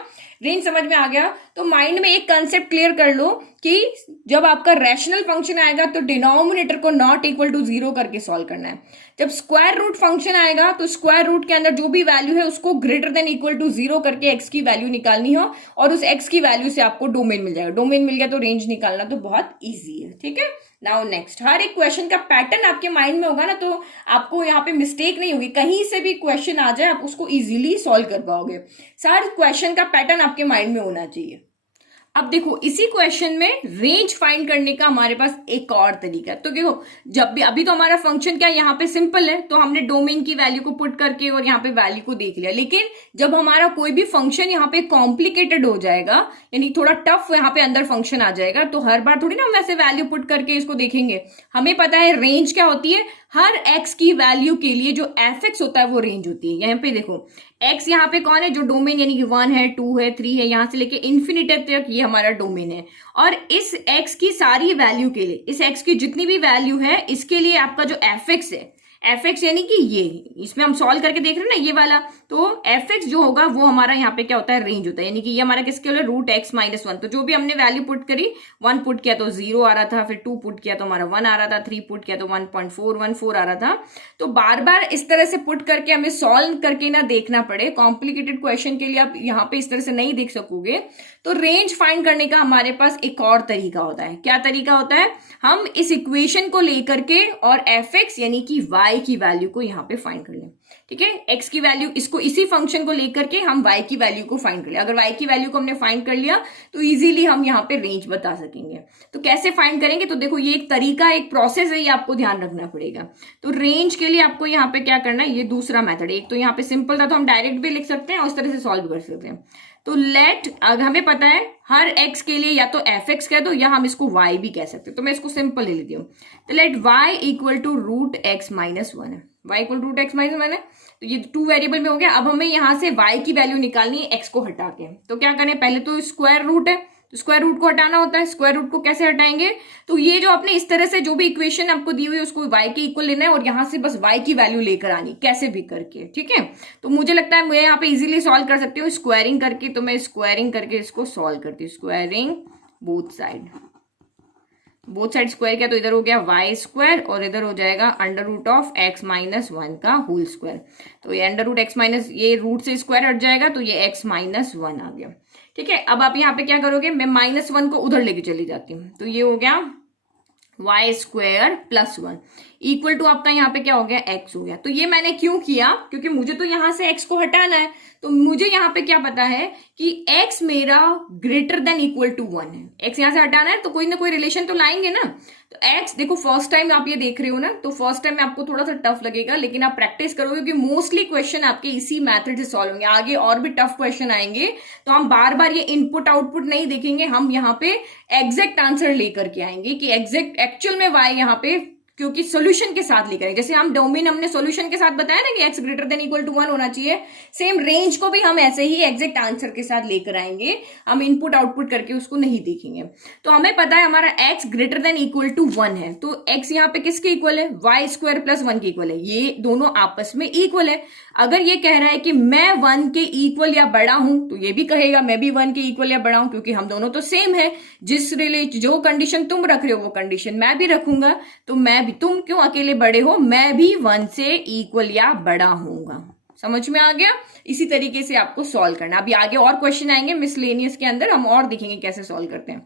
रेंज समझ में आ गया। तो माइंड में एक कंसेप्ट क्लियर कर लो कि जब आपका रैशनल फंक्शन आएगा तो डिनोमिनेटर को नॉट इक्वल टू 0 करके सॉल्व करना है। जब स्क्वायर रूट फंक्शन आएगा तो स्क्वायर रूट के अंदर जो भी वैल्यू है उसको ग्रेटर देन इक्वल टू 0 करके एक्स की वैल्यू निकालनी हो और उस एक्स की वैल्यू से आपको डोमेन मिल जाएगा। डोमेन मिल गया तो रेंज निकालना तो बहुत ईजी है। ठीक है, नाउ नेक्स्ट, हर एक क्वेश्चन का पैटर्न आपके माइंड में होगा ना, तो आपको यहाँ पे मिस्टेक नहीं होगी, कहीं से भी क्वेश्चन आ जाए आप उसको इजीली सॉल्व कर पाओगे। सारे क्वेश्चन का पैटर्न आपके माइंड में होना चाहिए। अब देखो इसी क्वेश्चन में रेंज फाइंड करने का हमारे पास एक और तरीका है। तो देखो जब भी अभी तो हमारा फंक्शन क्या यहाँ पे सिंपल है, तो हमने डोमेन की वैल्यू को पुट करके और यहाँ पे वैल्यू को देख लिया। लेकिन जब हमारा कोई भी फंक्शन यहाँ पे कॉम्प्लिकेटेड हो जाएगा, यानी थोड़ा टफ यहाँ पे अंदर फंक्शन आ जाएगा, तो हर बार थोड़ी ना हम वैसे वैल्यू पुट करके इसको देखेंगे। हमें पता है रेंज क्या होती है, हर एक्स की वैल्यू के लिए जो एफ एक्स होता है वो रेंज होती है। यहाँ पे देखो एक्स यहाँ पे कौन है, जो डोमेन यानी कि 1 है 2 है 3 है, यहां से लेके इन्फिनिटी तक ये हमारा डोमेन है। और इस एक्स की सारी वैल्यू के लिए, इस एक्स की जितनी भी वैल्यू है इसके लिए आपका जो एफ एक्स है, एफ एक्स यानी कि ये इसमें हम सॉल्व करके देख रहे हैं ना ये वाला, तो एफ एक्स जो होगा वो हमारा यहाँ पे क्या होता है, रेंज होता है। यानी कि ये हमारा किसके लिए, रूट एक्स -1। तो जो भी हमने वैल्यू पुट करी, 1 पुट किया तो 0 आ रहा था, फिर 2 पुट किया तो हमारा 1 आ रहा था, 3 पुट किया तो 1.414 आ रहा था। तो बार बार इस तरह से पुट करके हमें सॉल्व करके ना देखना पड़े। कॉम्प्लिकेटेड क्वेश्चन के लिए आप यहाँ पे इस तरह से नहीं देख सकोगे। तो रेंज फाइंड करने का हमारे पास एक और तरीका होता है। क्या तरीका होता है, हम इस इक्वेशन को लेकर के और एफ एक्स यानी कि वाई की वैल्यू को यहाँ पे फाइंड कर लें। ठीक है, एक्स की वैल्यू, इसको इसी फंक्शन को लेकर के हम वाई की वैल्यू को फाइंड कर लिया। अगर वाई की वैल्यू को हमने फाइंड कर लिया तो इजीली हम यहाँ पे रेंज बता सकेंगे। तो कैसे फाइंड करेंगे, तो देखो ये एक तरीका, एक प्रोसेस है, ये आपको ध्यान रखना पड़ेगा। तो रेंज के लिए आपको यहाँ पे क्या करना है, ये दूसरा मेथड है। एक तो यहाँ पे सिंपल था तो हम डायरेक्ट भी लिख सकते हैं और उस तरह से सॉल्व कर सकते हैं। तो लेट, अगर हमें पता है हर एक्स के लिए या तो एफ एक्स कह दो या हम इसको वाई भी कह सकते हैं, तो मैं इसको सिंपल ले लेती हूँ। तो let y equal to root x -1 है, वाई इक्वल रूट एक्स -1 है। तो ये 2 वेरिएबल में हो गया। अब हमें यहाँ से वाई की वैल्यू निकालनी है एक्स को हटा के। तो क्या करें, पहले तो स्क्वायर रूट है तो स्क्वायर रूट को हटाना होता है। स्क्वायर रूट को कैसे हटाएंगे, तो ये जो आपने इस तरह से जो भी इक्वेशन आपको दी हुई है उसको y के इक्वल लेना है और यहां से बस y की वैल्यू लेकर आनी, कैसे भी करके। ठीक है, तो मुझे लगता है मैं यहाँ पे इजीली सॉल्व कर सकती हूँ स्क्वायरिंग करके। तो मैं स्क्वायरिंग करके इसको सॉल्व करती हूँ, squaring both side. Both side square किया तो इधर हो गया वाई स्क्वायर और इधर हो जाएगा under root of x minus one का होल स्क्वायर। तो ये अंडर रूट एक्स माइनस, ये रूट से स्क्वायर हट जाएगा तो ये एक्स माइनस वन आ गया। ठीक है, अब आप यहाँ पे क्या करोगे, मैं माइनस वन को उधर लेके चली जाती हूँ, तो ये हो गया y square plus one equal to आपका यहाँ पे क्या हो गया, एक्स हो गया। तो ये मैंने क्यों किया, क्योंकि मुझे तो यहाँ से एक्स को हटाना है, तो मुझे यहाँ पे क्या पता है कि एक्स मेरा greater than equal to one है। एक्स यहाँ से हटाना है तो कोई ना कोई रिलेशन तो लाएंगे ना। तो एक्स देखो फर्स्ट टाइम आप ये देख रहे हो ना, तो फर्स्ट टाइम में आपको थोड़ा सा टफ लगेगा, लेकिन आप प्रैक्टिस करोगे क्योंकि मोस्टली क्वेश्चन आपके इसी मेथड से सॉल्व होंगे। आगे और भी टफ क्वेश्चन आएंगे तो हम बार बार ये इनपुट आउटपुट नहीं देखेंगे, हम यहाँ पे एग्जैक्ट आंसर लेकर के आएंगे कि एग्जैक्ट एक्चुअल में वाई यहाँ पे, क्योंकि सॉल्यूशन के साथ लेकर, जैसे हम डोमेन हमने सॉल्यूशन के साथ बताया ना कि x greater than equal to one होना चाहिए, सेम रेंज को भी हम ऐसे ही एग्जैक्ट आंसर के साथ लेकर आएंगे। हम इनपुट आउटपुट करके उसको नहीं देखेंगे। तो हमें पता है हमारा x greater than equal to one है, तो x यहाँ पे किसके इक्वल है, वाई स्क्वायर प्लस वन के इक्वल है, ये दोनों आपस में इक्वल है। अगर ये कह रहा है कि मैं वन के इक्वल या बड़ा हूं, तो ये भी कहेगा मैं भी वन के इक्वल या बड़ा हूं, क्योंकि हम दोनों तो सेम है। जो कंडीशन तुम रख रहे हो वो कंडीशन मैं भी रखूंगा, तो मैं भी, तुम क्यों अकेले बड़े हो, मैं भी वन से इक्वल या बड़ा होऊंगा। समझ में आ गया। इसी तरीके से आपको सॉल्व करना। अभी आगे और क्वेश्चन आएंगे मिसलेनियस के अंदर, हम और देखेंगे कैसे सॉल्व करते हैं।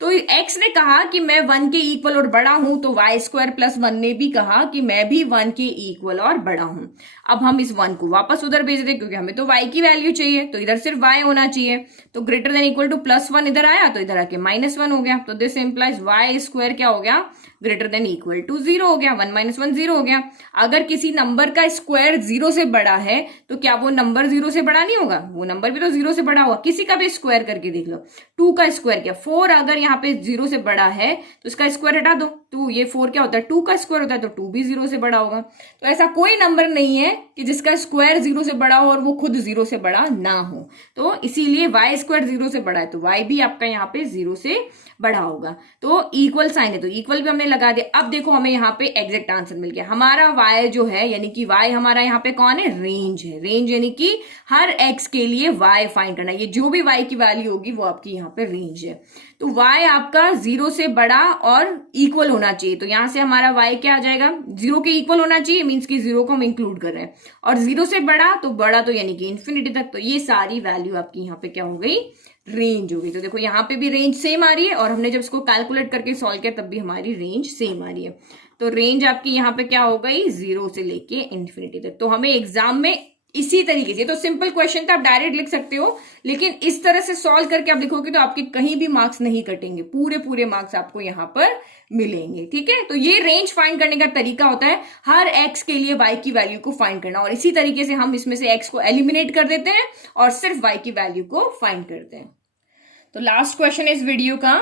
तो x ने कहा कि मैं वन के इक्वल और बड़ा हूं, तो वाई स्क्वायर प्लस वन ने भी कहा कि मैं भी वन के इक्वल और बड़ा हूं। अब हम इस वन को वापस उधर भेज दें, क्योंकि हमें तो y की वैल्यू चाहिए, तो इधर सिर्फ y होना चाहिए। तो greater than equal two plus one इधर आया, तो इधर आके माइनस वन हो गया। तो दिस इंप्लाइज वाई स्क्वायर क्या हो गया, greater than equal to zero हो गया। वन माइनस वन जीरो हो गया। अगर किसी नंबर का स्क्वायर जीरो से बड़ा है तो क्या वो नंबर जीरो से बड़ा नहीं होगा, वो नंबर भी तो जीरो से बड़ा होगा। किसी का भी स्क्वायर करके देख लो, टू का स्क्वायर क्या, फोर अगर यहाँ पे जीरो से बड़ा है तो इसका स्क्वायर हटा दो, टू, ये फोर क्या होता है, टू का स्क्वायर होता है, तो टू भी जीरो से बड़ा होगा। तो ऐसा कोई नंबर नहीं है कि जिसका स्क्वायर जीरो से बड़ा हो और वो खुद जीरो से बड़ा ना हो। तो इसीलिए वाई स्क्वायर जीरो से बड़ा है, तो वाई भी आपका यहाँ पे जीरो से बड़ा होगा। तो इक्वल साइन है, तो इक्वल भी हमने लगा दिया। अब देखो हमें यहाँ पे एग्जैक्ट आंसर मिल गया। हमारा वाई जो है, यानी कि वाई हमारा यहाँ पे कौन है, रेंज है। रेंज यानी कि हर एक्स के लिए वाई फाइंड करना, ये जो भी वाई की वैल्यू होगी वो आपकी यहाँ पे रेंज है। तो y आपका जीरो से बड़ा और इक्वल होना चाहिए, तो यहां से हमारा y क्या आ जाएगा, जीरो के इक्वल होना चाहिए, मींस कि जीरो को हम इंक्लूड कर रहे हैं, और जीरो से बड़ा तो यानी कि इंफिनिटी तक। तो ये सारी वैल्यू आपकी यहाँ पे क्या हो गई, रेंज हो गई। तो देखो यहाँ पे भी रेंज सेम आ रही है, और हमने जब इसको कैलकुलेट करके सॉल्व किया तब भी हमारी रेंज सेम आ रही है। तो रेंज आपकी यहाँ पे क्या हो गई, जीरो से लेके इंफिनिटी तक। तो हमें एग्जाम में इसी तरीके से, तो सिंपल क्वेश्चन था, आप डायरेक्ट लिख सकते हो, लेकिन इस तरह से सॉल्व करके आप लिखोगे तो आपके कहीं भी मार्क्स नहीं कटेंगे, पूरे मार्क्स आपको यहाँ पर मिलेंगे। ठीक है, तो ये रेंज फाइंड करने का तरीका होता है, हर एक्स के लिए वाई की वैल्यू को फाइंड करना, और इसी तरीके से हम इसमें से एक्स को एलिमिनेट कर देते हैं और सिर्फ वाई की वैल्यू को फाइंड करते हैं। तो लास्ट क्वेश्चन इस वीडियो का,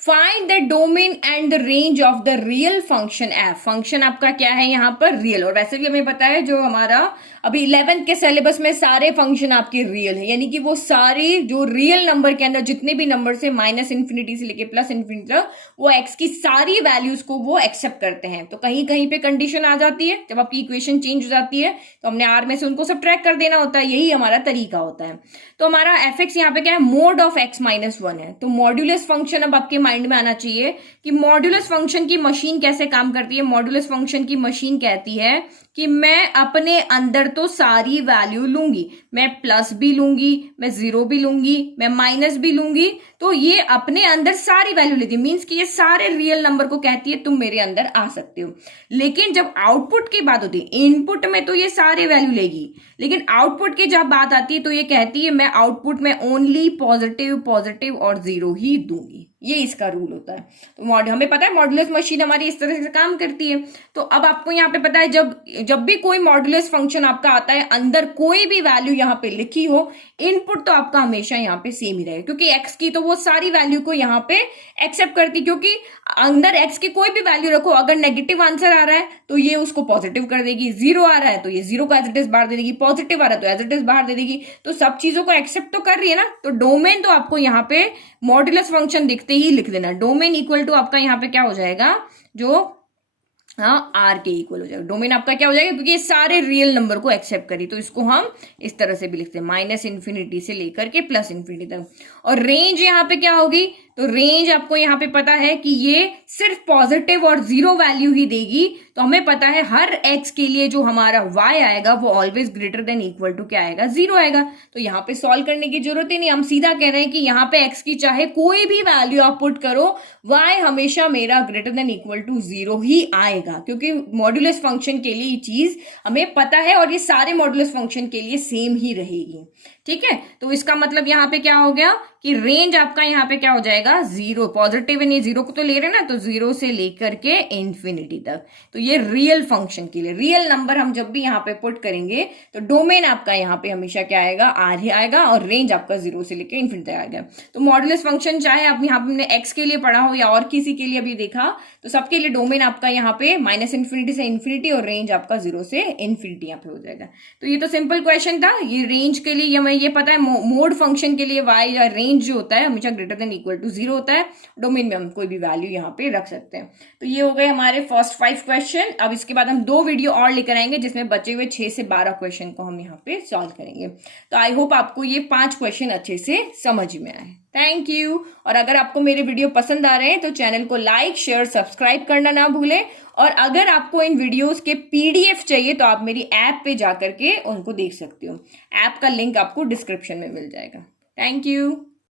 find the domain and the range of the real function F. Function आपका क्या है यहाँ पर, रियल। और वैसे भी हमें पता है जो हमारा अभी 11th के सिलेबस में सारे फंक्शन आपके रियल है, यानी कि वो सारे जो रियल नंबर के अंदर जितने भी नंबर से माइनस इन्फिनिटी से लेके प्लस इन्फिनिटी तक, वो एक्स की सारी वैल्यूज को वो एक्सेप्ट करते हैं। तो कहीं कहीं पे कंडीशन आ जाती है, जब आपकी इक्वेशन चेंज हो जाती है तो हमने आर में से उनको सब्ट्रैक्ट कर देना होता है, यही हमारा तरीका होता है। तो हमारा एफ एक्स यहाँ पे क्या है, mode of x minus one है। तो मॉड्यूलस फंक्शन अब आपके माइंड में आना चाहिए कि मॉड्यूलस फंक्शन की मशीन कैसे काम करती है। मॉड्यूलस फंक्शन की मशीन कहती है कि मैं अपने अंदर तो सारी वैल्यू लूंगी, मैं प्लस भी लूंगी, मैं जीरो भी लूंगी, मैं माइनस भी लूंगी, तो ये अपने अंदर सारी वैल्यू लेती है, मींस कि ये सारे रियल नंबर को कहती है तुम मेरे अंदर आ सकते हो। लेकिन जब आउटपुट की बात होती है, इनपुट में तो ये सारे वैल्यू लेगी, लेकिन आउटपुट की जब बात आती है तो ये कहती है मैं आउटपुट में ओनली पॉजिटिव और जीरो ही दूंगी। ये इसका रूल होता है। तो हमें पता है मॉड्यूलस मशीन हमारी इस तरह से काम करती है। तो अब आपको यहाँ पे पता है जब भी कोई मॉड्यूलस फंक्शन आपका आता है, अंदर कोई भी वैल्यू यहाँ पे लिखी हो, इनपुट तो आपका हमेशा यहाँ पे सेम ही रहेगा, क्योंकि एक्स की तो वो सारी वैल्यू को यहाँ पे एक्सेप्ट करती, क्योंकि अंदर एक्स की कोई भी वैल्यू रखो, अगर नेगेटिव आंसर आ रहा है तो ये उसको पॉजिटिव कर देगी, जीरो आ रहा है तो ये जीरो को एज इट इज बाहर दे देगी, पॉजिटिव आ रहा है तो एज इट इज बाहर दे देगी। तो सब चीजों को एक्सेप्ट तो कर रही है ना। तो डोमेन तो आपको यहाँ पे मॉड्यूलस फंक्शन दिखते ही लिख देना, डोमेन इक्वल टू आपका यहाँ पे क्या हो जाएगा, जो आर के इक्वल हो जाएगा। डोमेन आपका क्या हो जाएगा, क्योंकि ये सारे रियल नंबर को एक्सेप्ट करी, तो इसको हम इस तरह से भी लिखते हैं, माइनस इन्फिनिटी से लेकर के प्लस इन्फिनिटी तक। और रेंज यहाँ पे क्या होगी, तो रेंज आपको यहाँ पे पता है कि ये सिर्फ पॉजिटिव और जीरो वैल्यू ही देगी, तो हमें पता है हर x के लिए जो हमारा y आएगा वो always greater than equal to क्या आएगा, जीरो आएगा। तो यहाँ पे सॉल्व करने की जरूरत ही नहीं, हम सीधा कह रहे हैं कि यहाँ पे x की चाहे कोई भी वैल्यू आप पुट करो, y हमेशा मेरा greater than equal to zero ही आएगा, क्योंकि मॉड्यूलस फंक्शन के लिए ये चीज हमें पता है और ये सारे मॉड्यूलस फंक्शन के लिए सेम ही रहेगी। ठीक है, तो इसका मतलब यहाँ पे क्या हो गया कि रेंज आपका यहाँ पे क्या हो जाएगा, जीरो, पॉजिटिव है, जीरो को तो ले रहे हैं ना, तो जीरो से लेकर के इंफिनिटी तक। तो ये रियल फंक्शन के लिए, रियल नंबर हम जब भी यहाँ पे पुट करेंगे तो डोमेन आपका यहाँ पे हमेशा क्या आएगा, आर ही आएगा, और रेंज आपका जीरो से लेकर इंफिनिटी आएगा। तो मॉड्यूलस फंक्शन चाहे आप यहाँ पे हमने एक्स के लिए पढ़ा हो या और किसी के लिए भी देखा, तो सबके लिए डोमेन आपका यहाँ पे माइनस इन्फिनिटी से इन्फिनिटी और रेंज आपका जीरो से इन्फिनिटी यहाँ पे हो जाएगा। तो ये तो सिंपल क्वेश्चन था। ये रेंज के लिए हमें ये पता है, मोड फंक्शन के लिए वाई या रेंज जो होता है हमेशा greater than equal to zero होता है, डोमेन में हम कोई भी वैल्यू यहाँ पे रख सकते हैं। तो ये हो गए हमारे फर्स्ट 5 क्वेश्चन। अब इसके बाद हम 2 वीडियो और लेकर आएंगे जिसमें बचे हुए 6 से 12 क्वेश्चन को हम यहाँ पे सॉल्व करेंगे। तो आई होप आपको ये 5 क्वेश्चन अच्छे से समझ में आए। Thank you. और अगर आपको मेरे वीडियो पसंद आ रहे हैं तो चैनल को लाइक, शेयर, सब्सक्राइब करना ना भूलें। और अगर आपको इन वीडियोस के पीडीएफ चाहिए तो आप मेरी ऐप पे जाकर के उनको देख सकते हो। ऐप का लिंक आपको डिस्क्रिप्शन में मिल जाएगा। Thank you.